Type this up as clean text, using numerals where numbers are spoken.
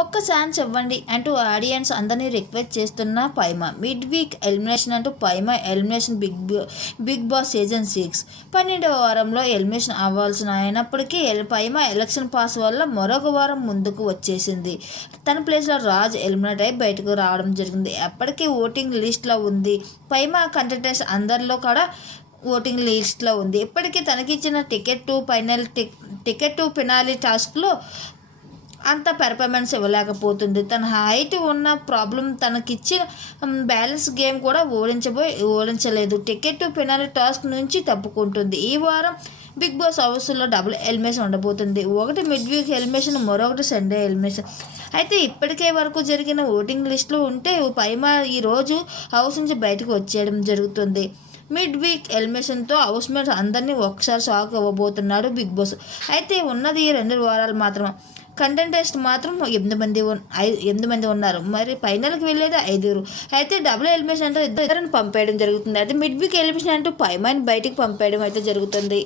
ఒక్క ఛాన్స్ ఇవ్వండి అంటూ ఆడియన్స్ అందరినీ రిక్వెస్ట్ చేస్తున్న పైమా. మిడ్ వీక్ ఎలిమినేషన్ అంటూ పైమా ఎలిమినేషన్ బిగ్ బాస్ సీజన్ 6 12వ వారంలో ఎలిమినేషన్ అవ్వాల్సిన అయినప్పటికీ పైమా ఎలక్షన్ పాస్ వల్ల మరొక వారం ముందుకు వచ్చేసింది. తన ప్లేస్లో రాజ్ ఎలిమినేట్ అయి బయటకు రావడం జరిగింది. అప్పటికీ ఓటింగ్ లిస్ట్లో ఉంది. పైమా కంటెస్టెంట్స్ అందరిలో కూడా ఓటింగ్ లిస్ట్లో ఉంది. ఇప్పటికీ తనకిచ్చిన టికెట్ టు ఫినాలి టాస్క్లో అంత పెర్ఫార్మెన్స్ ఇవ్వలేకపోతుంది. తన హైట్ ఉన్న ప్రాబ్లం తనకిచ్చిన బ్యాలెన్స్ గేమ్ కూడా ఓడించలేదు. టికెట్ టు ఫినాలి టాస్క్ నుంచి తప్పుకుంటుంది. ఈ వారం బిగ్ బాస్ హౌస్లో డబుల్ ఎలిమినేషన్ ఉండబోతుంది. ఒకటి మిడ్ వీక్ ఎలిమినేషన్, మరొకటి సండే ఎలిమినేషన్. అయితే ఇప్పటికే వరకు జరిగిన ఓటింగ్ లిస్టులో ఉంటే పైమా ఈరోజు హౌస్ నుంచి బయటకు వచ్చేయడం జరుగుతుంది. మిడ్ వీక్ ఎలిమినేషన్తో హౌస్ మేట్స్ అందరినీ ఒకసారి షాక్ ఇవ్వబోతున్నాడు బిగ్ బాస్. అయితే ఉన్నది 2 వారాలు మాత్రమే. కంటెస్టెంట్స్ మాత్రం 8 మంది ఉన్నారు. మరి ఫైనల్కి వెళ్ళేది 5. అయితే డబుల్ ఎలిమినేషన్ అంటే ఇద్దరిని పంపేయడం జరుగుతుంది. అయితే మిడ్ వీక్ ఎలిమినేషన్ అంటూ పైమాని బయటికి పంపేయడం అయితే జరుగుతుంది.